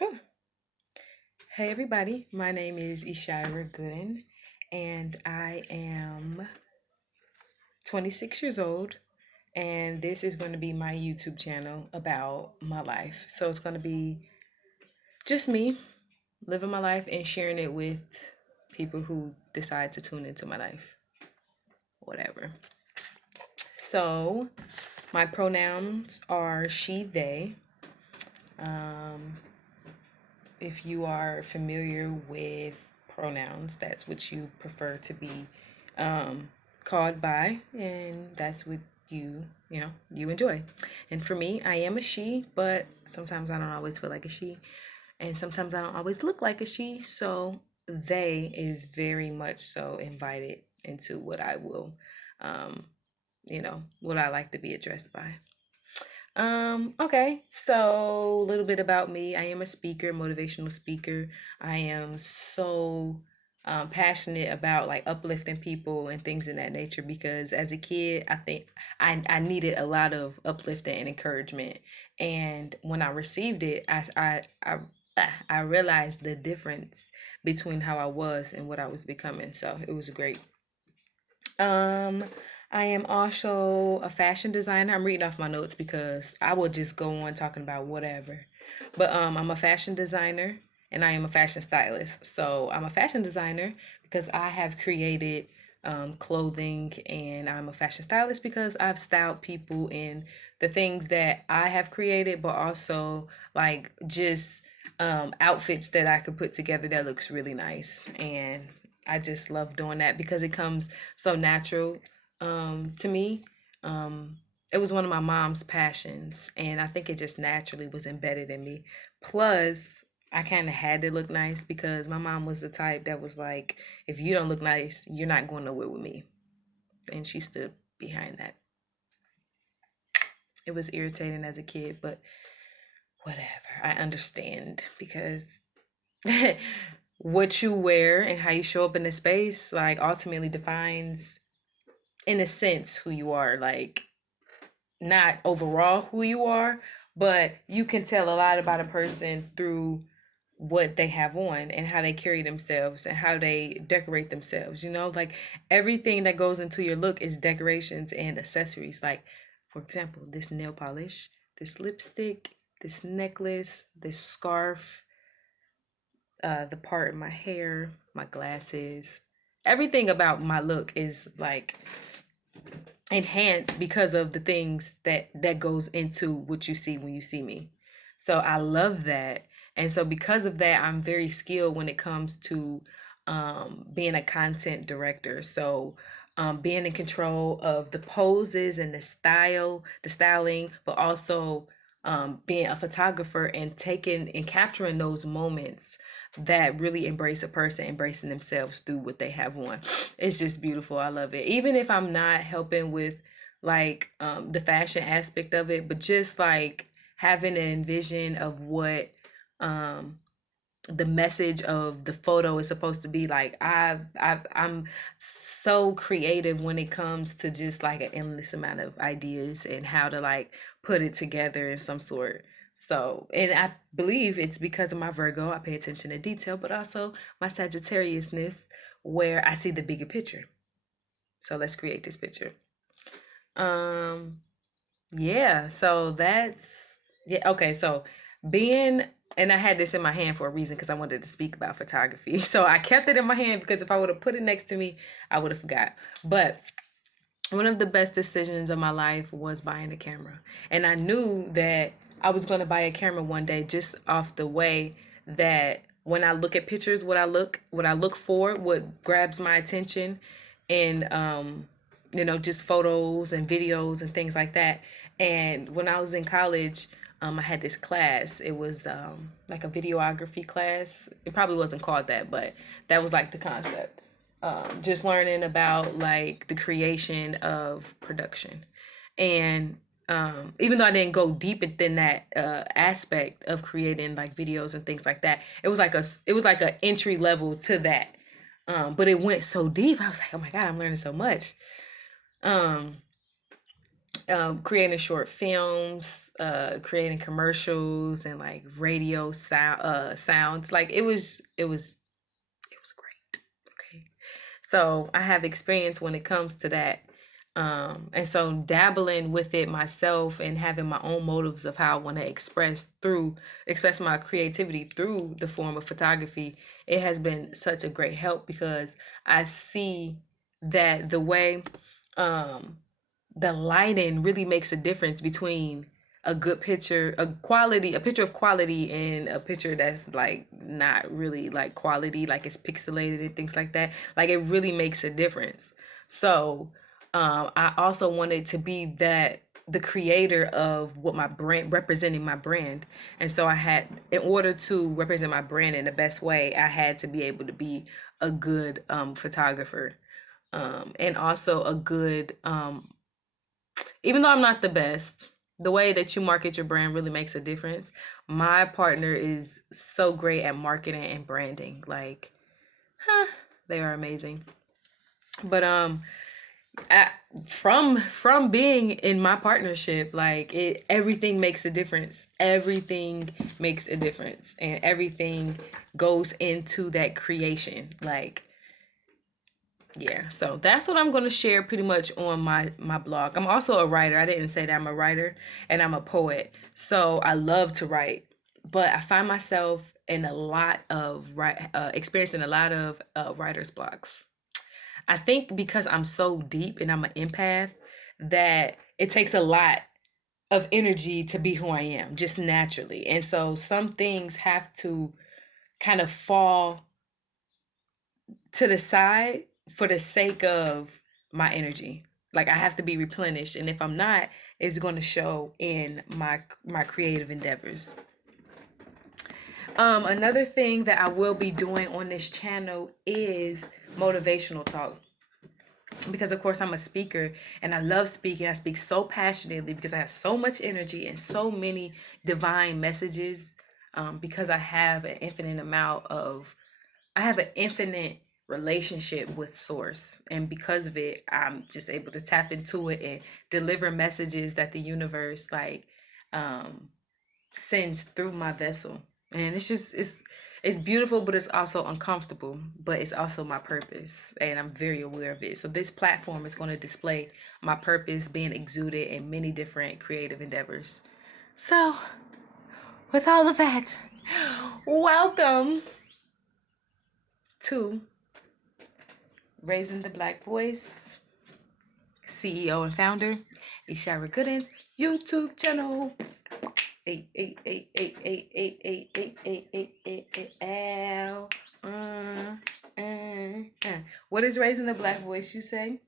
Whew. Hey everybody, my name is Ishira Gooden and I am 26 years old, and this is going to be my YouTube channel about my life. So it's going to be just me living my life and sharing it with people who decide to tune into my life. Whatever. So my pronouns are she, they. Um, if you are familiar with pronouns, that's what you prefer to be um, called by, and that's what you enjoy. And for me, I am a she, but sometimes I don't always feel like a she, and sometimes I don't always look like a she. So they is very much so invited into what I will, um, what I like to be addressed by. Okay, so a little bit about me. I am a speaker, motivational speaker. I am so passionate about like uplifting people and things in that nature because as a kid, I think I needed a lot of uplifting and encouragement. And when I received it, I realized the difference between how I was and what I was becoming. So it was great. Um, I am also a fashion designer. I'm reading off my notes because I will just go on talking about whatever. But I'm a fashion designer and I am a fashion stylist. So I'm a fashion designer because I have created clothing, and I'm a fashion stylist because I've styled people in the things that I have created, but also like just outfits that I could put together that looks really nice. And I just love doing that because it comes so natural to me. Um, it was one of my mom's passions, and I think it just naturally was embedded in me. Plus, I kind of had to look nice because my mom was the type that was like, if you don't look nice, you're not going nowhere with me. And she stood behind that. It was irritating as a kid, but whatever. I understand because what you wear and how you show up in the space, like, ultimately defines, in a sense, who you are. Like, not overall who you are, but you can tell a lot about a person through what they have on and how they carry themselves and how they decorate themselves. Like everything that goes into your look is decorations and accessories. Like, for example, this nail polish, this lipstick, this necklace, this scarf, the part in my hair, my glasses. Everything about my look is like enhanced because of the things that goes into what you see when you see me. So I love that. And so because of that, I'm very skilled when it comes to being a content director. So being in control of the poses and the styling, but also being a photographer and taking and capturing those moments that really embrace a person embracing themselves through what they have on. It's just beautiful. I love it. Even if I'm not helping with like the fashion aspect of it, but just like having an vision of what um the message of the photo is supposed to be. Like, I'm so creative when it comes to just like an endless amount of ideas and how to like put it together in some sort. So, and I believe it's because of my Virgo. I pay attention to detail, but also my Sagittariusness, where I see the bigger picture. So let's create this picture. Um, yeah, so that's yeah, okay, so being and I had this in my hand for a reason because I wanted to speak about photography. So I kept it in my hand because if I would have put it next to me, I would have forgot. But one of the best decisions of my life was buying a camera. And I knew that I was going to buy a camera one day just off the way that when I look at pictures, what I look for, what grabs my attention, and just photos and videos and things like that. And when I was in college, I had this class. It was like a videography class. It probably wasn't called that, but that was like the concept. Just learning about like the creation of production. And even though I didn't go deep within that aspect of creating like videos and things like that, it was like a entry level to that. But it went so deep. I was like, oh my God, I'm learning so much. Um, creating short films, creating commercials and like radio sounds. Like it was great. Okay. So I have experience when it comes to that. And so dabbling with it myself and having my own motives of how I want to express my creativity through the form of photography, it has been such a great help because I see that the way um the lighting really makes a difference between a good picture, a picture of quality, and a picture that's like not really like quality, like it's pixelated and things like that. Like it really makes a difference. So I also wanted to be the creator of what my brand representing my brand. And so I had, in order to represent my brand in the best way, I had to be able to be a good photographer, and also a good even though I'm not the best, the way that you market your brand really makes a difference. My partner is so great at marketing and branding. Like, they are amazing. But I, from being in my partnership, like everything makes a difference. Everything makes a difference, and everything goes into that creation. Like, yeah, so that's what I'm going to share pretty much on my blog. I'm also a writer. I didn't say that. I'm a writer and I'm a poet. So I love to write, but I find myself in a lot of experiencing a lot of writer's blocks. I think because I'm so deep and I'm an empath, that it takes a lot of energy to be who I am just naturally. And so some things have to kind of fall to the side for the sake of my energy. Like I have to be replenished, and if I'm not, it's going to show in my creative endeavors. Another thing that I will be doing on this channel is motivational talk, because of course I'm a speaker and I love speaking. I speak so passionately because I have so much energy and so many divine messages, because I have an infinite relationship with source, and because of it I'm just able to tap into it and deliver messages that the universe like um sends through my vessel. And it's beautiful, but it's also uncomfortable, but it's also my purpose, and I'm very aware of it. So this platform is going to display my purpose being exuded in many different creative endeavors. So with all of that, welcome to Raising the Black Voice, CEO and founder Ishara Gooden's YouTube channel. What is Raising the Black Voice, you say?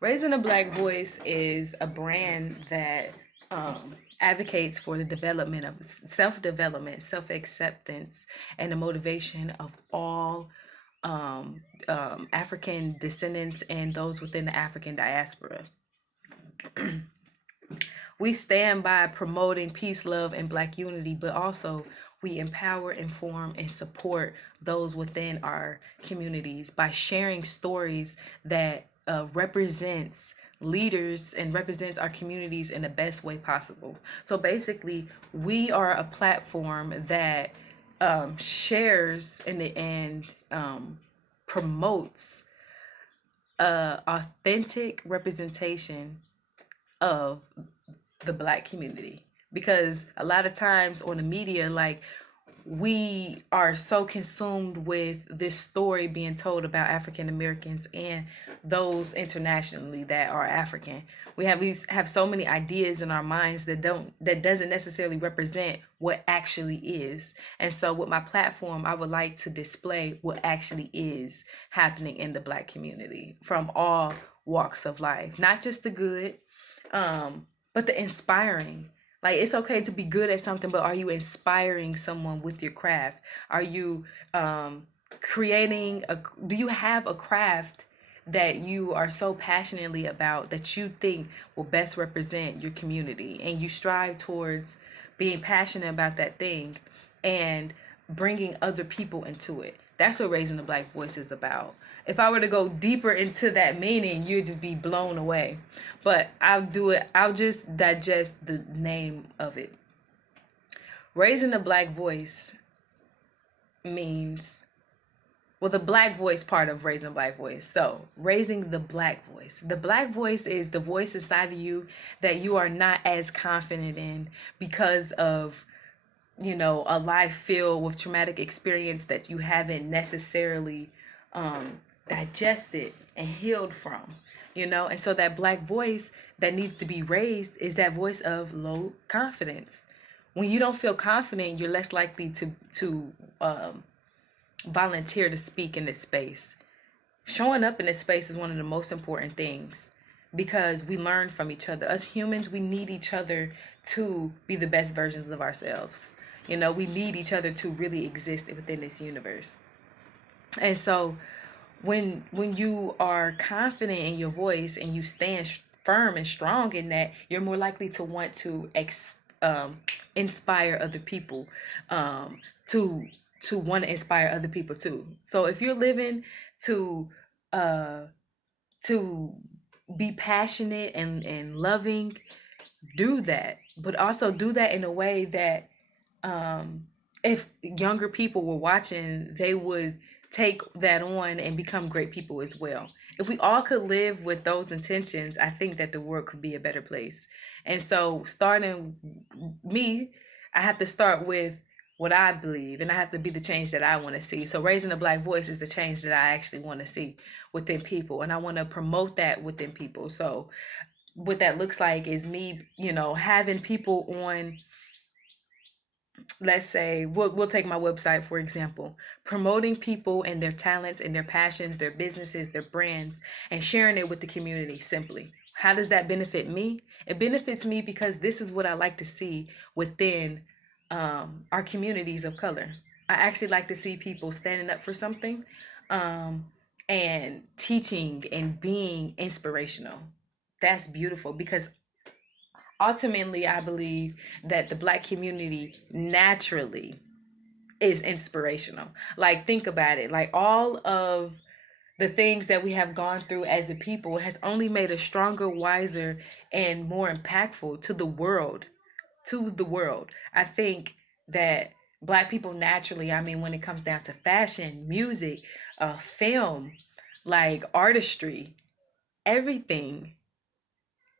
Raising the Black Voice is a brand that advocates for the development of self-development, self-acceptance, and the motivation of all African descendants and those within the African diaspora. We stand by promoting peace, love, and Black unity, but also we empower, inform, and support those within our communities by sharing stories that represents leaders and represents our communities in the best way possible. So basically, we are a platform that shares and promotes authentic representation of the Black community, because a lot of times on the media, like, we are so consumed with this story being told about African Americans and those internationally that are African. We have so many ideas in our minds that doesn't necessarily represent what actually is. And so with my platform, I would like to display what actually is happening in the Black community from all walks of life, not just the good, but the inspiring. Like, it's okay to be good at something, but are you inspiring someone with your craft? Are you do you have a craft that you are so passionately about that you think will best represent your community, and you strive towards being passionate about that thing and bringing other people into it? That's what raising the Black voice is about. If I were to go deeper into that meaning, you'd just be blown away. But I'll just digest the name of it. Raising the Black voice means, well, the Black voice part of raising the Black voice. So raising the Black voice. The Black voice is the voice inside of you that you are not as confident in because of, a life filled with traumatic experience that you haven't necessarily digested and healed from. And so that Black voice that needs to be raised is that voice of low confidence. When you don't feel confident, you're less likely to volunteer to speak in this space. Showing up in this space is one of the most important things because we learn from each other. Us humans, we need each other to be the best versions of ourselves. We need each other to really exist within this universe. And so when you are confident in your voice and you stand firm and strong in that, you're more likely to want to inspire other people, to want to inspire other people too. So if you're living to be passionate and loving, do that, but also do that in a way that if younger people were watching, they would take that on and become great people as well. If we all could live with those intentions, I think that the world could be a better place. And so starting me, I have to start with what I believe, and I have to be the change that I want to see. So raising a Black voice is the change that I actually want to see within people, and I want to promote that within people. So what that looks like is me, having people on, let's say we'll take my website for example, promoting people and their talents and their passions, their businesses, their brands, and sharing it with the community. Simply, how does that benefit me? It benefits me because this is what I like to see within our communities of color. I actually like to see people standing up for something, and teaching and being inspirational. That's beautiful because ultimately I believe that the Black community naturally is inspirational. Like, think about it. Like, all of the things that we have gone through as a people has only made us stronger, wiser, and more impactful to the world. I think that Black people naturally, I mean, when it comes down to fashion, music, film, like artistry, everything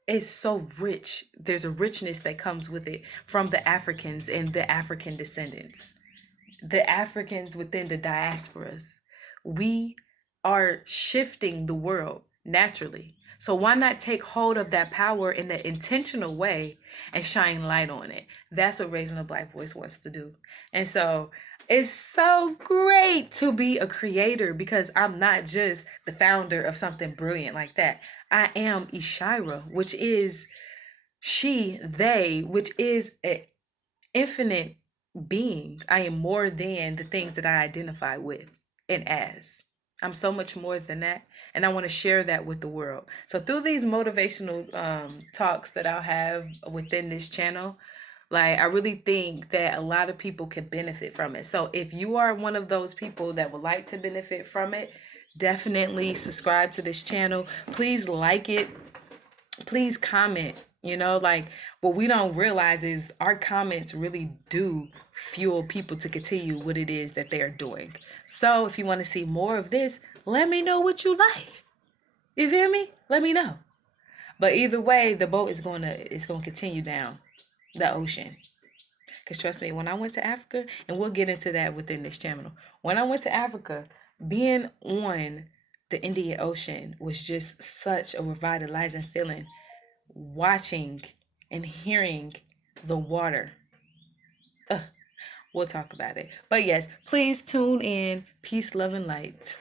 is so rich. There's a richness that comes with it from the Africans and the African descendants, the Africans within the diasporas. We are shifting the world naturally. So why not take hold of that power in an intentional way and shine light on it? That's what Raising a Black Voice wants to do. And so it's so great to be a creator because I'm not just the founder of something brilliant like that. I am Ishira, which is she, they, which is an infinite being. I am more than the things that I identify with and as. I'm so much more than that, and I want to share that with the world. So through these motivational talks that I'll have within this channel, like, I really think that a lot of people can benefit from it. So if you are one of those people that would like to benefit from it, definitely subscribe to this channel. Please like it. Please comment. Like, what we don't realize is our comments really do fuel people to continue what it is that they are doing. So if you want to see more of this, let me know what you like. You feel me? Let me know. But either way, the boat is gonna continue down the ocean. Because trust me, when I went to Africa, and we'll get into that within this channel, when I went to Africa, being on the Indian Ocean was just such a revitalizing feeling. Watching and hearing the water. We'll talk about it. But yes, please tune in. Peace, love, and light.